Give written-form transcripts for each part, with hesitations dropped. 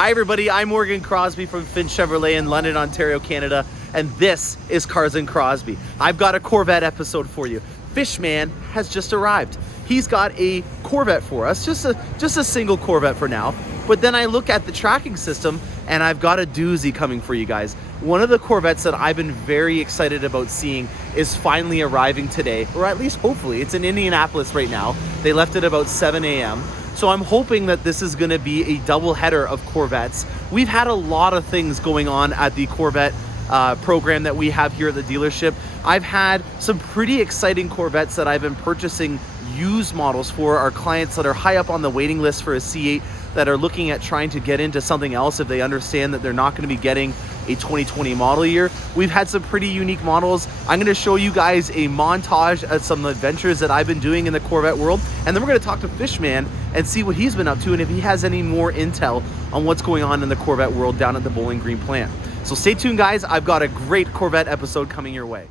Hi everybody, I'm Morgan Crosbie from Finn Chevrolet in London, Ontario, Canada, and this is Cars and Crosbie. I've got a Corvette episode for you. Fishman has just arrived. He's got a Corvette for us, just a single Corvette for now. But then I look at the tracking system and I've got a doozy coming for you guys. One of the Corvettes that I've been very excited about seeing is finally arriving today, or at least hopefully. It's in Indianapolis right now. They left at about 7 a.m. So I'm hoping that this is gonna be a double header of Corvettes. We've had a lot of things going on at the Corvette program that we have here at the dealership. I've had some pretty exciting Corvettes that I've been purchasing used models for our clients that are high up on the waiting list for a C8 that are looking at trying to get into something else if they understand that they're not going to be getting a 2020 model year. We've had some pretty unique models. I'm going to show you guys a montage of some adventures that I've been doing in the Corvette world, and then we're going to talk to Fishman and see what he's been up to and if he has any more intel on what's going on in the Corvette world down at the Bowling Green plant. So stay tuned, guys. I've got a great Corvette episode coming your way.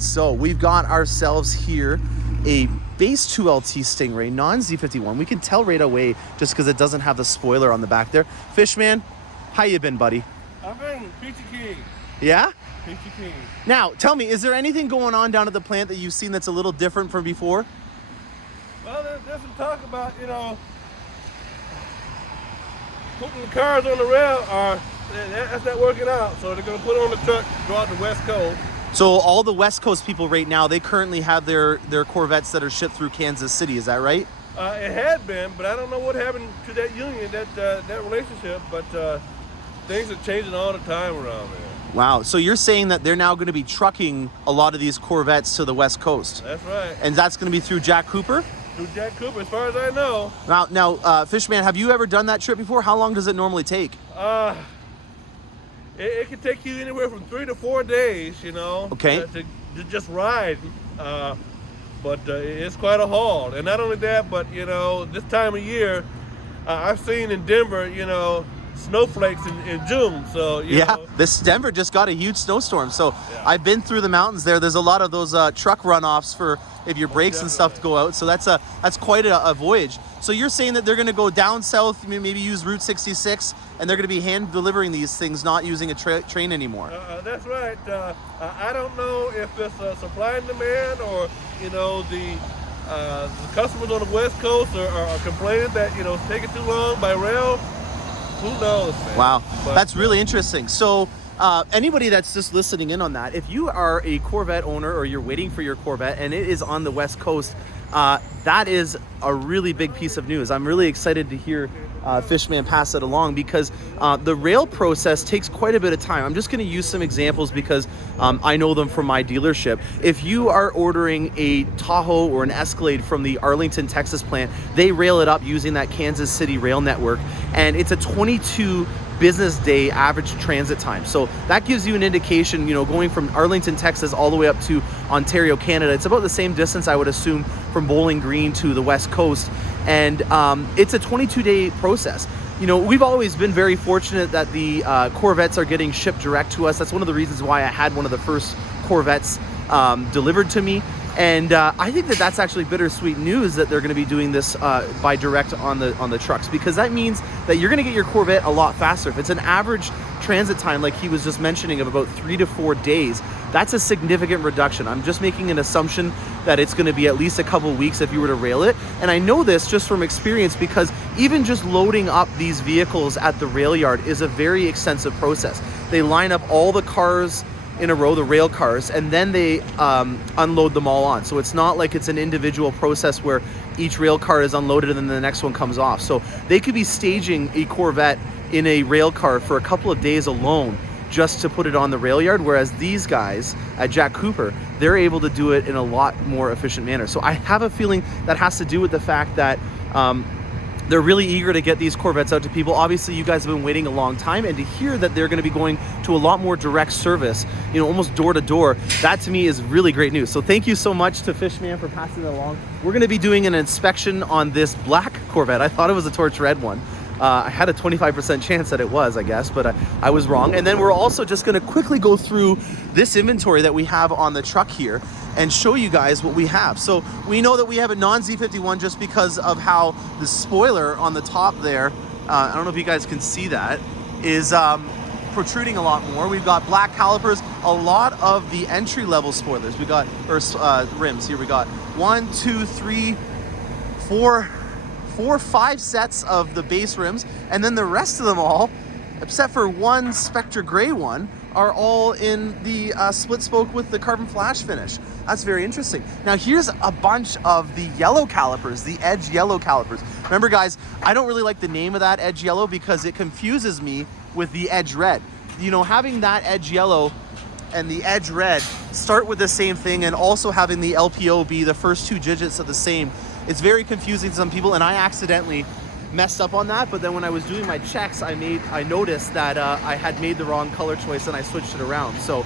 So we've got ourselves here a base 2LT Stingray, non-Z51. We can tell right away just because it doesn't have the spoiler on the back there. Fishman, how you been, buddy? I've been peachy keen. Yeah? Peachy keen. Now, tell me, is there anything going on down at the plant that you've seen that's a little different from before? Well, there's some talk about, putting the cars on the rail. That's not working out. So they're going to put it on the truck, go out the West Coast. So all the West Coast people right now, they currently have their Corvettes that are shipped through Kansas City. Is that right? It had been, but I don't know what happened to that union, that relationship. But things are changing all the time around there. Wow. So you're saying that they're now going to be trucking a lot of these Corvettes to the West Coast? That's right. And that's going to be through Jack Cooper? Through Jack Cooper, as far as I know. Now, Fishman, have you ever done that trip before? How long does it normally take? It can take you anywhere from 3 to 4 days, Okay. To just ride. But it's quite a haul. And not only that, but, this time of year, I've seen in Denver, snowflakes in June. So you know. This Denver just got a huge snowstorm. So Yeah. I've been through the mountains there. There's a lot of those truck runoffs for if your brakes and stuff to go out. So that's quite a voyage. So you're saying that they're going to go down south, maybe use Route 66, and they're going to be hand delivering these things, not using a train anymore. That's right. I don't know if it's supply and demand, or you know the customers on the West Coast are complaining that it's taking too long by rail. Who knows, man? Wow, But, that's really interesting. So anybody that's just listening in on that, if you are a Corvette owner or you're waiting for your Corvette and it is on the West Coast, that is a really big piece of news. I'm really excited to hear Fishman pass it along, because the rail process takes quite a bit of time. I'm just going to use some examples because I know them from my dealership. If you are ordering a Tahoe or an Escalade from the Arlington, Texas plant, they rail it up using that Kansas City rail network, and it's a 22 business day average transit time. So that gives you an indication, going from Arlington, Texas all the way up to Ontario, Canada. It's about the same distance, I would assume, from Bowling Green to the West Coast. And it's a 22-day process. We've always been very fortunate that the Corvettes are getting shipped direct to us. That's one of the reasons why I had one of the first Corvettes delivered to me. And I think that that's actually bittersweet news that they're going to be doing this by direct on the trucks, because that means that you're going to get your Corvette a lot faster. If it's an average transit time, like he was just mentioning, of about 3 to 4 days, that's a significant reduction. I'm just making an assumption that it's going to be at least a couple weeks if you were to rail it. And I know this just from experience, because even just loading up these vehicles at the rail yard is a very extensive process. They line up all the cars in a row, the rail cars, and then they unload them all on. So it's not like it's an individual process where each rail car is unloaded and then the next one comes off. So they could be staging a Corvette in a rail car for a couple of days alone just to put it on the rail yard, whereas these guys at Jack Cooper, they're able to do it in a lot more efficient manner. So I have a feeling that has to do with the fact that they're really eager to get these Corvettes out to people. Obviously, you guys have been waiting a long time, and to hear that they're going to be going to a lot more direct service, almost door to door, that to me is really great news. So thank you so much to Fishman for passing it along. We're going to be doing an inspection on this black Corvette. I thought it was a torch red one. I had a 25% chance that it was, I guess, but I was wrong. And then we're also just going to quickly go through this inventory that we have on the truck here and show you guys what we have. So we know that we have a non-Z51 just because of how the spoiler on the top there, I don't know if you guys can see that, is protruding a lot more. We've got black calipers, a lot of the entry-level spoilers. We got, rims here. We got 1, 2, 3, 4, 5 sets of the base rims, and then the rest of them all, except for one Spectre gray one, are all in the split spoke with the carbon flash finish. That's very interesting. Now here's a bunch of the yellow calipers, the edge yellow calipers. Remember guys, I don't really like the name of that edge yellow because it confuses me with the edge red. Having that edge yellow and the edge red start with the same thing, and also having the LPO be the first 2 digits of the same, it's very confusing to some people, and I accidentally messed up on that. But then when I was doing my checks, I noticed that I had made the wrong color choice, and I switched it around. So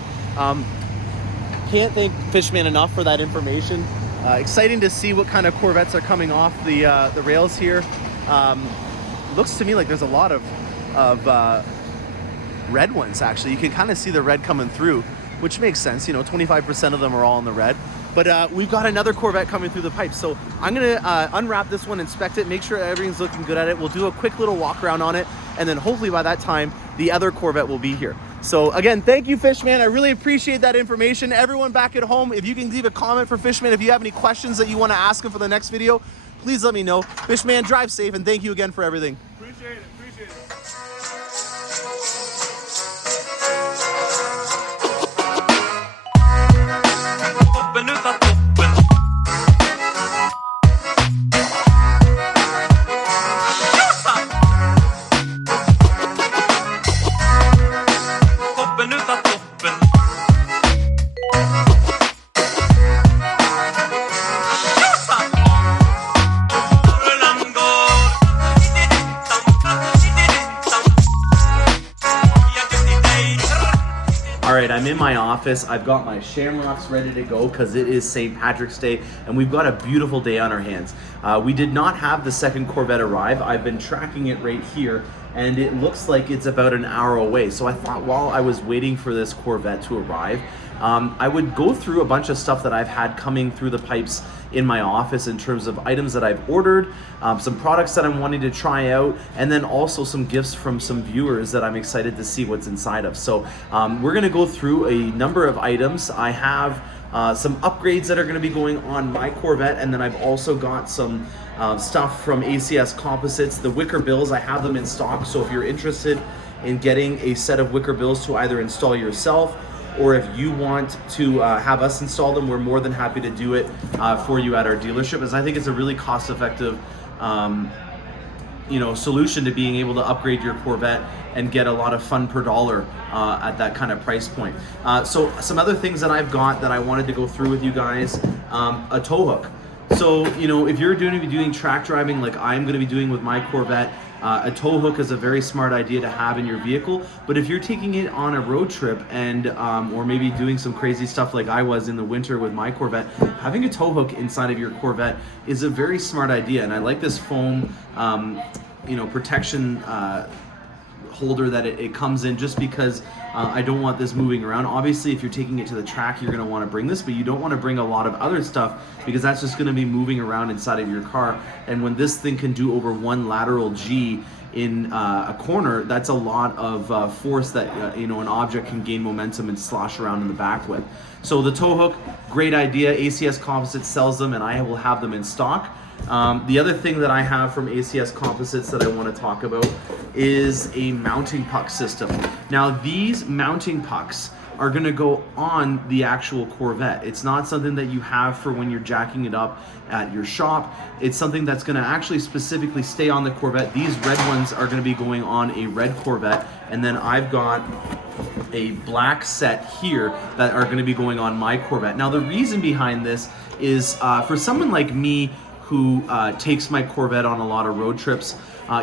can't thank Fishman enough for that information. Exciting to see what kind of Corvettes are coming off the rails here. Looks to me like there's a lot of red ones, actually. You can kind of see the red coming through, which makes sense. 25% of them are all in the red. But we've got another Corvette coming through the pipe. So I'm going to unwrap this one, inspect it, make sure everything's looking good at it. We'll do a quick little walk around on it. And then hopefully by that time, the other Corvette will be here. So again, thank you, Fishman. I really appreciate that information. Everyone back at home, if you can leave a comment for Fishman, if you have any questions that you want to ask him for the next video, please let me know. Fishman, drive safe, and thank you again for everything. Appreciate it. I'm in my office. I've got my shamrocks ready to go because it is St. Patrick's Day and we've got a beautiful day on our hands. We did not have the second Corvette arrive. I've been tracking it right here, and it looks like it's about an hour away. So I thought while I was waiting for this Corvette to arrive, I would go through a bunch of stuff that I've had coming through the pipes in my office in terms of items that I've ordered, some products that I'm wanting to try out, and then also some gifts from some viewers that I'm excited to see what's inside of. So we're gonna go through a number of items. I have some upgrades that are going to be going on my Corvette, and then I've also got some stuff from ACS Composites. The wicker bills, I have them in stock, so if you're interested in getting a set of wicker bills to either install yourself, or if you want to have us install them, we're more than happy to do it for you at our dealership, as I think it's a really cost-effective solution to being able to upgrade your Corvette and get a lot of fun per dollar at that kind of price point. So some other things that I've got that I wanted to go through with you guys, a tow hook. So, if you're going to be doing track driving like I'm going to be doing with my Corvette, a tow hook is a very smart idea to have in your vehicle. But if you're taking it on a road trip and or maybe doing some crazy stuff like I was in the winter with my Corvette, having a tow hook inside of your Corvette is a very smart idea. And I like this foam protection holder that it comes in, just because I don't want this moving around. Obviously, if you're taking it to the track, you're going to want to bring this, but you don't want to bring a lot of other stuff, because that's just going to be moving around inside of your car. And when this thing can do over 1 lateral G in a corner, that's a lot of force that an object can gain momentum and slosh around in the back with. So the tow hook, great idea. ACS Composites sells them, and I will have them in stock. The other thing that I have from ACS Composites that I want to talk about is a mounting puck system. Now, these mounting pucks are going to go on the actual Corvette. It's not something that you have for when you're jacking it up at your shop. It's something that's going to actually specifically stay on the Corvette. These red ones are going to be going on a red Corvette, and then I've got a black set here that are going to be going on my Corvette. Now, the reason behind this is for someone like me who takes my Corvette on a lot of road trips.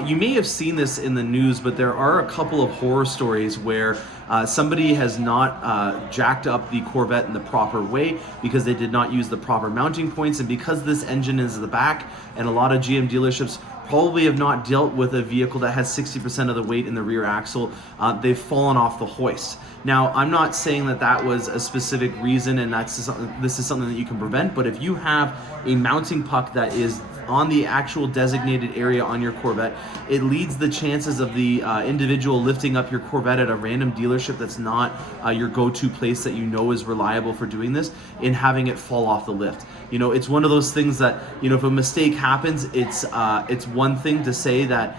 You may have seen this in the news, but there are a couple of horror stories where somebody has not jacked up the Corvette in the proper way because they did not use the proper mounting points, and because this engine is the back, and a lot of GM dealerships probably have not dealt with a vehicle that has 60% of the weight in the rear axle, they've fallen off the hoist. Now, I'm not saying that that was a specific reason and this is something that you can prevent, but if you have a mounting puck that is on the actual designated area on your Corvette, it leads the chances of the individual lifting up your Corvette at a random dealership that's not your go-to place that is reliable for doing this, in having it fall off the lift. It's one of those things that, if a mistake happens, it's one thing to say that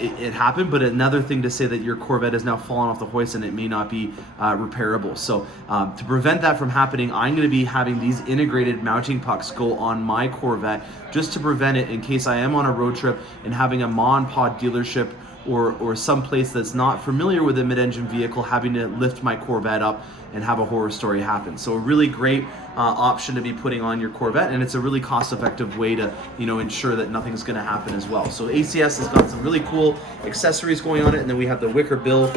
it happened, but another thing to say that your Corvette has now fallen off the hoist and it may not be repairable. So to prevent that from happening, I'm going to be having these integrated mounting pucks go on my Corvette, just to prevent it in case I am on a road trip and having a mom and pop dealership or some place that's not familiar with a mid-engine vehicle having to lift my Corvette up and have a horror story happen. So a really great option to be putting on your Corvette, and it's a really cost-effective way to ensure that nothing's going to happen as well. So ACS has got some really cool accessories going on it, and then we have the wicker bill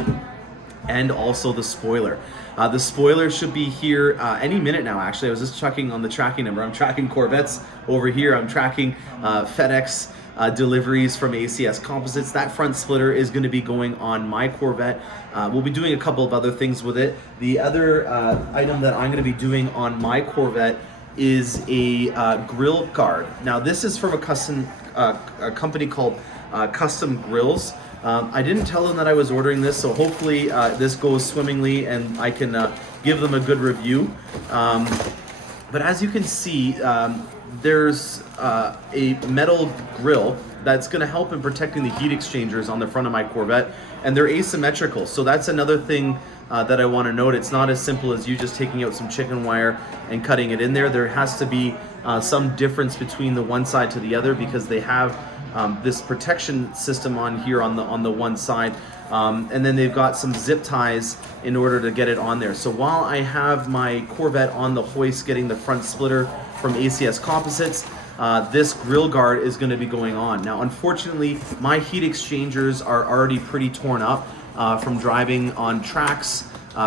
and also the spoiler. The spoiler should be here any minute now. Actually, I was just checking on the tracking number. I'm tracking Corvettes over here. I'm tracking FedEx deliveries from ACS Composites. That front splitter is going to be going on my Corvette. We'll be doing a couple of other things with it. The other item that I'm going to be doing on my Corvette is a grill guard. Now, this is from a company called Custom Grills. I didn't tell them that I was ordering this, so hopefully this goes swimmingly and I can give them a good review. But as you can see, there's a metal grill that's going to help in protecting the heat exchangers on the front of my Corvette, and they're asymmetrical. So that's another thing that I want to note. It's not as simple as you just taking out some chicken wire and cutting it in there. There has to be some difference between the one side to the other, because they have this protection system on here on the one side, and then they've got some zip ties in order to get it on there. So while I have my Corvette on the hoist getting the front splitter from ACS Composites, this grill guard is going to be going on. Now, unfortunately, my heat exchangers are already pretty torn up from driving on tracks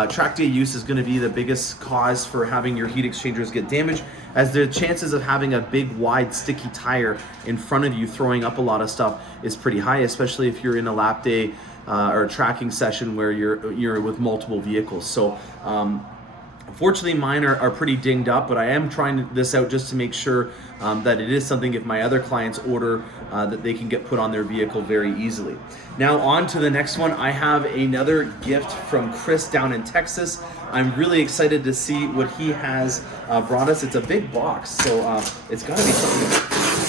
Track day use is going to be the biggest cause for having your heat exchangers get damaged, as the chances of having a big, wide, sticky tire in front of you throwing up a lot of stuff is pretty high, especially if you're in a lap day or a tracking session where you're with multiple vehicles. So unfortunately, mine are pretty dinged up, but I am trying this out just to make sure that it is something, if my other clients order, that they can get put on their vehicle very easily. Now on to the next one. I have another gift from Chris down in Texas. I'm really excited to see what he has brought us. It's a big box, so it's got to be something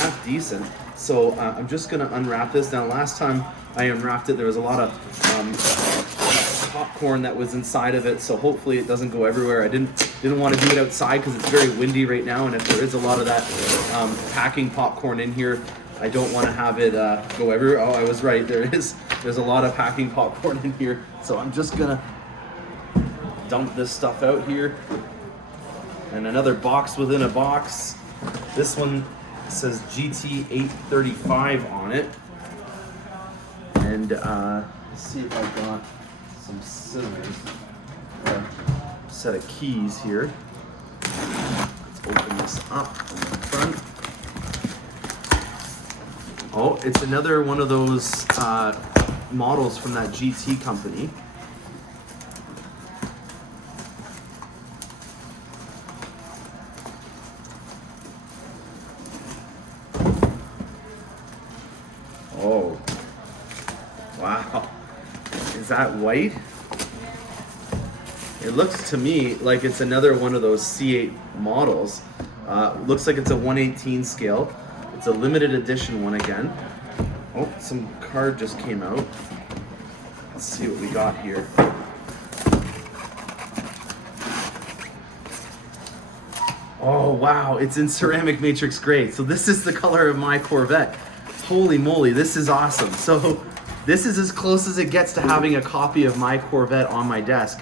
half decent. So I'm just going to unwrap this. Now last time I unwrapped it, there was a lot of popcorn that was inside of it, so hopefully it doesn't go everywhere. I didn't want to do it outside because it's very windy right now, and if there is a lot of that packing popcorn in here, I don't want to have it go everywhere. Oh, I was right, there's a lot of packing popcorn in here, so I'm just gonna dump this stuff out here. And another box within a box. This one says GT835 on it, and let's see if I've got some scissors, a set of keys here. Let's open this up from the front. Oh, it's another one of those models from that GT company. Oh, wow. Is that white? It looks to me like it's another one of those C8 models. Looks like it's a 1/18 scale. It's a limited edition one again. Oh, some card just came out. Let's see what we got here. Oh wow, it's in ceramic matrix gray. So this is the color of my Corvette. Holy moly, this is awesome. So this is as close as it gets to having a copy of my Corvette on my desk.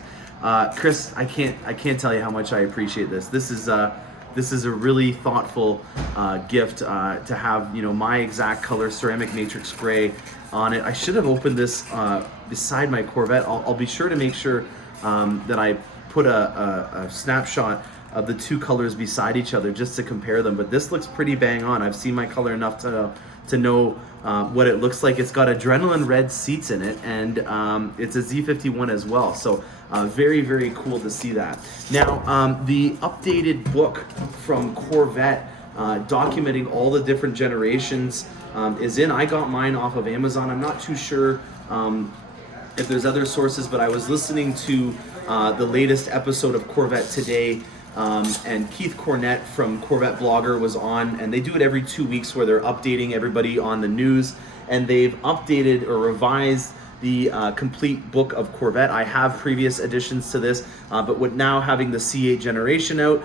Chris, I can't tell you how much I appreciate this. This is a really thoughtful gift to have, you know, my exact color, ceramic matrix gray on it. I should have opened this beside my Corvette. I'll be sure to make sure that I put a snapshot of the two colors beside each other just to compare them. But this looks pretty bang on. I've seen my color enough to know what it looks like. It's got adrenaline red seats in it, and it's a Z51 as well. So very, very cool to see that. Now, the updated book from Corvette documenting all the different generations is in. I got mine off of Amazon. I'm not too sure if there's other sources, but I was listening to the latest episode of Corvette Today, and Keith Cornett from Corvette Blogger was on, and they do it every 2 weeks where they're updating everybody on the news, and they've updated or revised the complete book of Corvette. I have previous editions to this, but with now having the C8 generation out,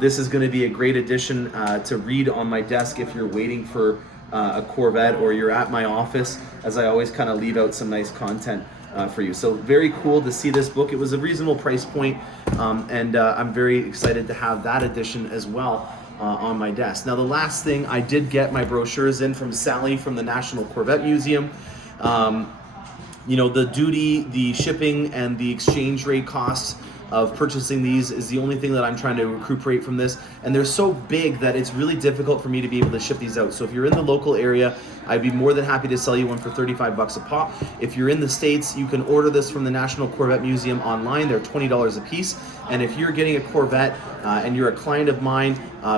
this is going to be a great addition to read on my desk if you're waiting for a Corvette or you're at my office, as I always kind of leave out some nice content for you. So very cool to see this book. It was a reasonable price point, and I'm very excited to have that edition as well on my desk. Now the last thing, I did get my brochures in from Sally from the National Corvette Museum. You know, the duty, the shipping, and the exchange rate costs of purchasing these is the only thing that I'm trying to recuperate from this, and they're so big that it's really difficult for me to be able to ship these out. So if you're in the local area, I'd be more than happy to sell you one for 35 bucks a pop. If you're in the States, you can order this from the National Corvette Museum online. They're $20 a piece. And if you're getting a Corvette and you're a client of mine,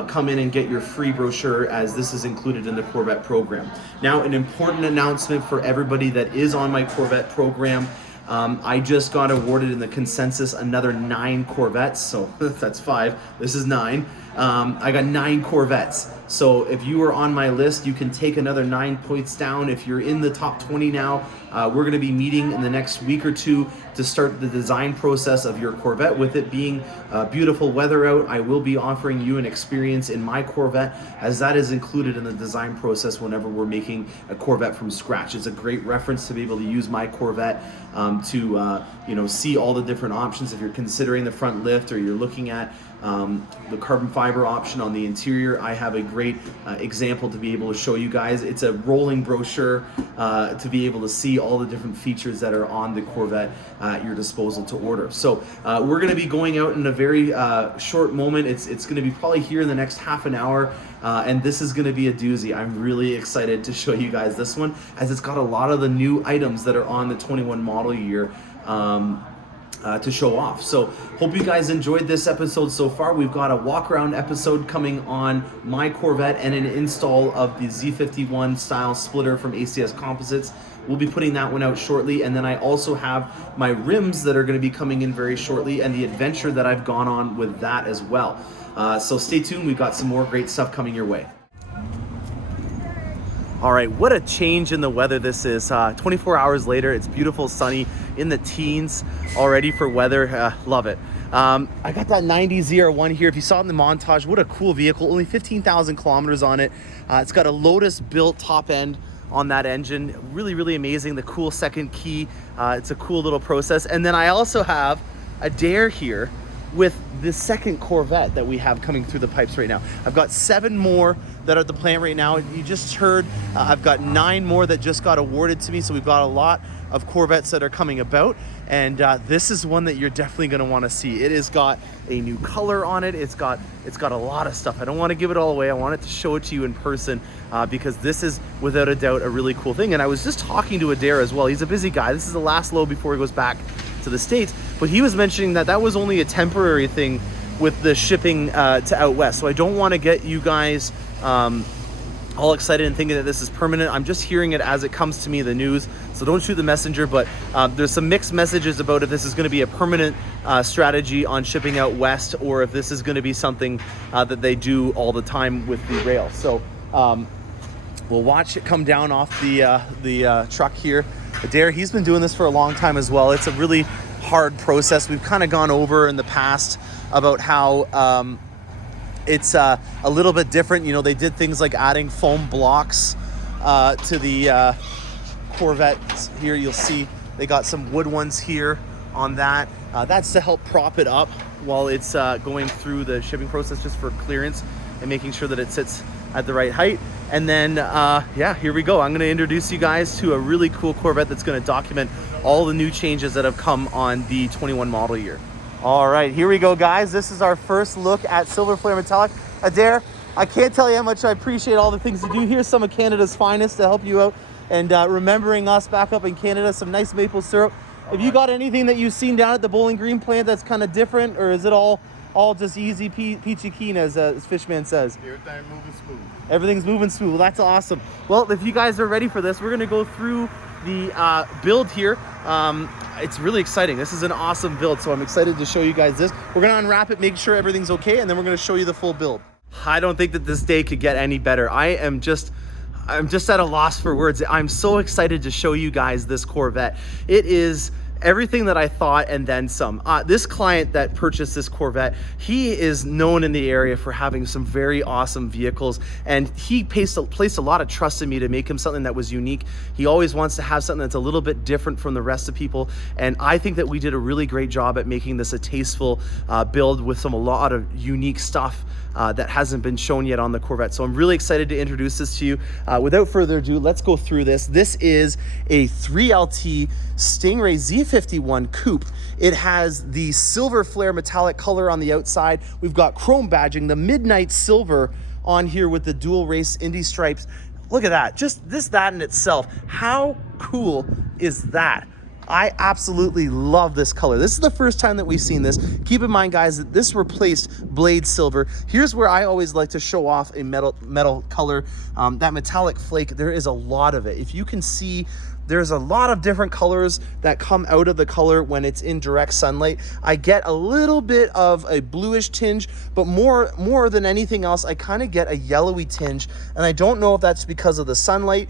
come in and get your free brochure, as this is included in the Corvette program. Now, an important announcement for everybody that is on my Corvette program. I just got awarded in the consensus another 9 Corvettes, so that's 5. This is 9. I got 9 Corvettes. So if you are on my list, you can take another 9 points down. If you're in the top 20 now, we're going to be meeting in the next week or two to start the design process of your Corvette. With it being beautiful weather out, I will be offering you an experience in my Corvette, as that is included in the design process whenever we're making a Corvette from scratch. It's a great reference to be able to use my Corvette to you know, see all the different options if you're considering the front lift, or you're looking at the carbon fiber option on the interior. I have a great example to be able to show you guys. It's a rolling brochure to be able to see all the different features that are on the Corvette at your disposal to order. So we're going to be going out in a very short moment. It's going to be probably here in the next half an hour. And this is going to be a doozy. I'm really excited to show you guys this one, as it's got a lot of the new items that are on the 21 model year to show off. So hope you guys enjoyed this episode so far. We've got a walk around episode coming on my Corvette and an install of the Z51 style splitter from ACS Composites. We'll be putting that one out shortly. And then I also have my rims that are going to be coming in very shortly, and the adventure that I've gone on with that as well. So stay tuned. We've got some more great stuff coming your way. All right, what a change in the weather this is. 24 hours later, it's beautiful, sunny, in the teens already for weather. Love it. I got that 90 ZR1 here. If you saw it in the montage, what a cool vehicle. Only 15,000 kilometers on it. It's got a Lotus built top end on that engine. Really, really amazing. The cool second key. It's a cool little process. And then I also have a Dare here with the second Corvette that we have coming through the pipes right now. I've got 7 more that are at the plant right now. You just heard I've got 9 more that just got awarded to me, so we've got a lot of Corvettes that are coming about, and this is one that you're definitely going to want to see. It has got a new color on it. It's got a lot of stuff. I don't want to give it all away. I wanted to show it to you in person because this is without a doubt a really cool thing. And I was just talking to Adair as well. He's a busy guy. This is the last load before he goes back to the States, but he was mentioning that that was only a temporary thing with the shipping to out west. So I don't want to get you guys all excited and thinking that this is permanent. I'm just hearing it as it comes to me, the news, so don't shoot the messenger. But there's some mixed messages about if this is going to be a permanent strategy on shipping out west, or if this is going to be something that they do all the time with the rail. So we'll watch it come down off the truck here. Adair, he's been doing this for a long time as well. It's a really hard process. We've kind of gone over in the past about how it's a little bit different. You know, they did things like adding foam blocks to the Corvettes. Here you'll see they got some wood ones here on that. That's to help prop it up while it's going through the shipping process, just for clearance and making sure that it sits at the right height. And then, yeah, here we go. I'm going to introduce you guys to a really cool Corvette that's going to document all the new changes that have come on the 21 model year. All right, here we go, guys. This is our first look at Silver Flare Metallic. Adair, I can't tell you how much I appreciate all the things you do. Here's some of Canada's finest to help you out, and remembering us back up in Canada, some nice maple syrup. Have you got anything that you've seen down at the Bowling Green plant that's kind of different, or is it all just easy peachy keen, as Fishman says? Everything moving smooth. Everything's moving smooth. Well, that's awesome. Well, if you guys are ready for this, we're going to go through the build here. It's really exciting. This is an awesome build, so I'm excited to show you guys this. We're going to unwrap it, make sure everything's okay, and then we're going to show you the full build. I don't think that this day could get any better. I'm just at a loss for words. I'm so excited to show you guys this Corvette. It is everything that I thought and then some. This client that purchased this Corvette, he is known in the area for having some very awesome vehicles, and he placed a lot of trust in me to make him something that was unique. He always wants to have something that's a little bit different from the rest of people, and I think that we did a really great job at making this a tasteful build with a lot of unique stuff that hasn't been shown yet on the Corvette. So I'm really excited to introduce this to you. Without further ado, let's go through this. This is a 3LT Stingray Z51 Coupe. It has the Silver Flare metallic color on the outside. We've got chrome badging, the midnight silver on here with the dual race Indy stripes. Look at that, just that in itself. How cool is that? I absolutely love this color. This is the first time that we've seen this. Keep in mind, guys, that this replaced blade silver. Here's where I always like to show off a metal color. That metallic flake, there is a lot of it. If you can see, there's a lot of different colors that come out of the color when it's in direct sunlight. I get a little bit of a bluish tinge, but more than anything else, I kind of get a yellowy tinge, and I don't know if that's because of the sunlight.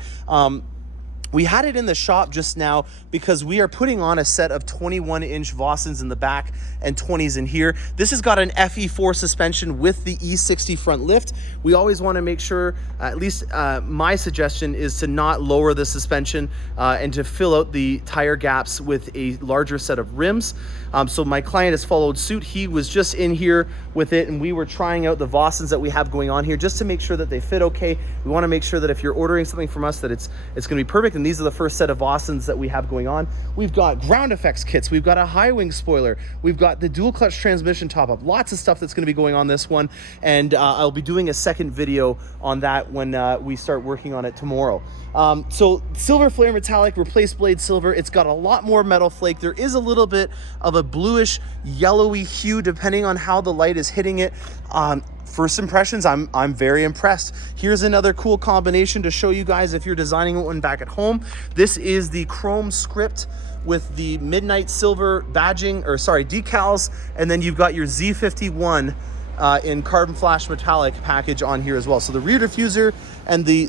We had it in the shop just now because we are putting on a set of 21-inch Vossens in the back and 20s in here. This has got an FE4 suspension with the E60 front lift. We always want to make sure, at least my suggestion is to not lower the suspension and to fill out the tire gaps with a larger set of rims. So my client has followed suit. He was just in here with it, and we were trying out the Vossens that we have going on here just to make sure that they fit okay. We want to make sure that if you're ordering something from us that it's going to be perfect. And these are the first set of Vossens that we have going on. We've got ground effects kits. We've got a high wing spoiler. We've got the dual clutch transmission top up. Lots of stuff that's going to be going on this one. And I'll be doing a second video on that when we start working on it tomorrow. So silver flare metallic, replaced blade silver. It's got a lot more metal flake. There is a little bit of a bluish yellowy hue depending on how the light is hitting it. First impressions, I'm very impressed. Here's another cool combination to show you guys if you're designing one back at home. This is the chrome script with the midnight silver badging, or sorry, decals, and then you've got your Z51 in carbon flash metallic package on here as well. So the rear diffuser and the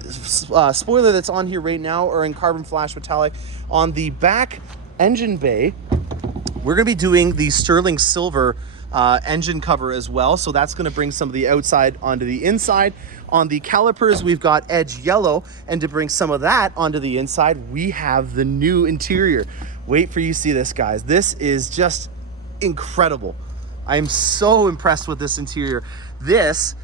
spoiler that's on here right now are in carbon flash metallic. On the back engine bay, we're gonna be doing the sterling silver engine cover as well. So that's gonna bring some of the outside onto the inside. On the calipers, we've got edge yellow, and to bring some of that onto the inside, we have the new interior. Wait for you to see this, guys. This is just incredible. I'm so impressed with this interior. This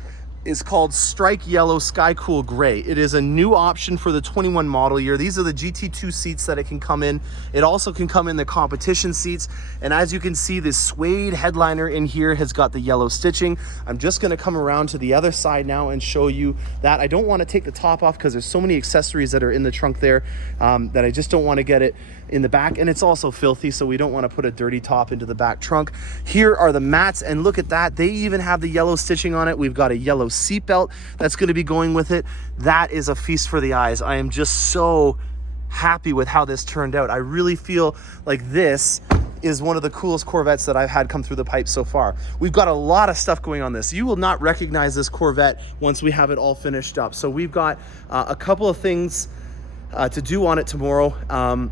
is called Strike Yellow Sky Cool Gray. It is a new option for the 21 model year. These are the GT2 seats that it can come in. It also can come in the competition seats. And as you can see, this suede headliner in here has got the yellow stitching. I'm just gonna come around to the other side now and show you that. I don't wanna take the top off because there's so many accessories that are in the trunk there that I just don't wanna get it in the back, and it's also filthy, so we don't want to put a dirty top into the back trunk. Here are the mats, and look at that. They even have the yellow stitching on it. We've got a yellow seat belt that's going to be going with it. That is a feast for the eyes. I am just so happy with how this turned out. I really feel like this is one of the coolest Corvettes that I've had come through the pipe so far. We've got a lot of stuff going on this. You will not recognize this Corvette once we have it all finished up. So we've got a couple of things to do on it tomorrow.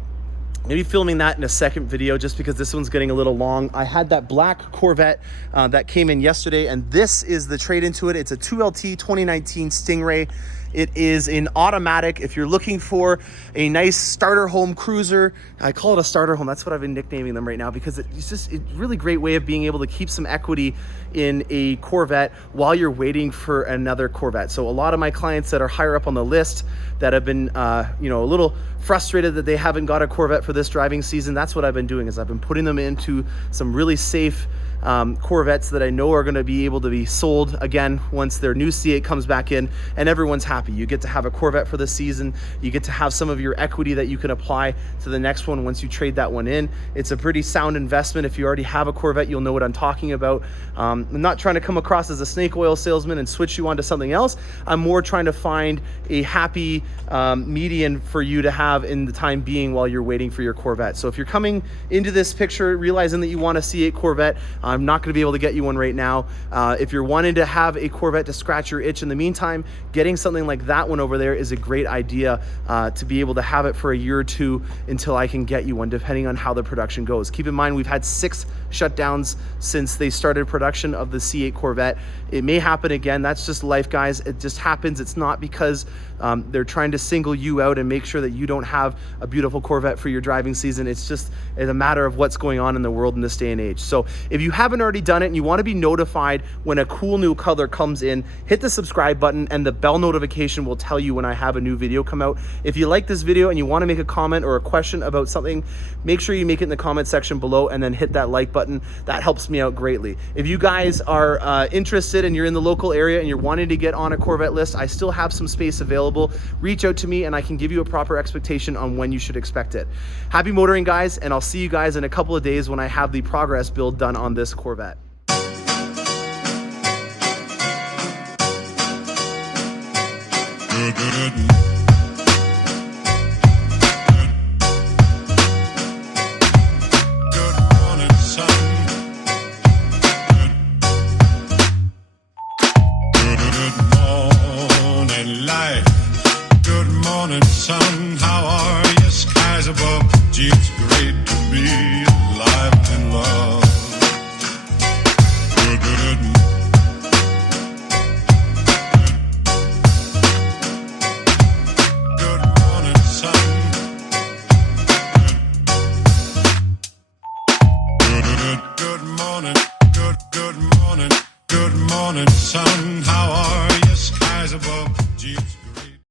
Maybe filming that in a second video just because this one's getting a little long. I had that black Corvette that came in yesterday, and this is the trade into it. It's a 2LT 2019 Stingray. It is an automatic. If you're looking for a nice starter home cruiser, I call it a starter home. That's what I've been nicknaming them right now because it's just a really great way of being able to keep some equity in a Corvette while you're waiting for another Corvette. So a lot of my clients that are higher up on the list that have been a little frustrated that they haven't got a Corvette for this driving season, that's what I've been doing, is I've been putting them into some really safe Corvettes that I know are going to be able to be sold again once their new C8 comes back in, and everyone's happy. You get to have a Corvette for the season. You get to have some of your equity that you can apply to the next one once you trade that one in. It's a pretty sound investment. If you already have a Corvette, you'll know what I'm talking about. I'm not trying to come across as a snake oil salesman and switch you onto something else. I'm more trying to find a happy median for you to have in the time being while you're waiting for your Corvette. So if you're coming into this picture realizing that you want a C8 Corvette, I'm not going to be able to get you one right now. If you're wanting to have a Corvette to scratch your itch in the meantime, getting something like that one over there is a great idea to be able to have it for a year or two until I can get you one, depending on how the production goes. Keep in mind, we've had 6 shutdowns since they started production of the C8 Corvette. It may happen again. That's just life, guys. It just happens. It's not because they're trying to single you out and make sure that you don't have a beautiful Corvette for your driving season. It's a matter of what's going on in the world in this day and age. So if you haven't already done it and you want to be notified when a cool new color comes in, hit the subscribe button and the bell notification will tell you when I have a new video come out. If you like this video and you want to make a comment or a question about something, make sure you make it in the comment section below and then hit that like button. That helps me out greatly. If you guys are interested and you're in the local area and you're wanting to get on a Corvette list, I still have some space available. Reach out to me and I can give you a proper expectation on when you should expect it. Happy motoring, guys, and I'll see you guys in a couple of days when I have the progress build done on this Corvette. Good morning, son. How are you? morning, good morning, son. How are you? Skies above, Jeeps.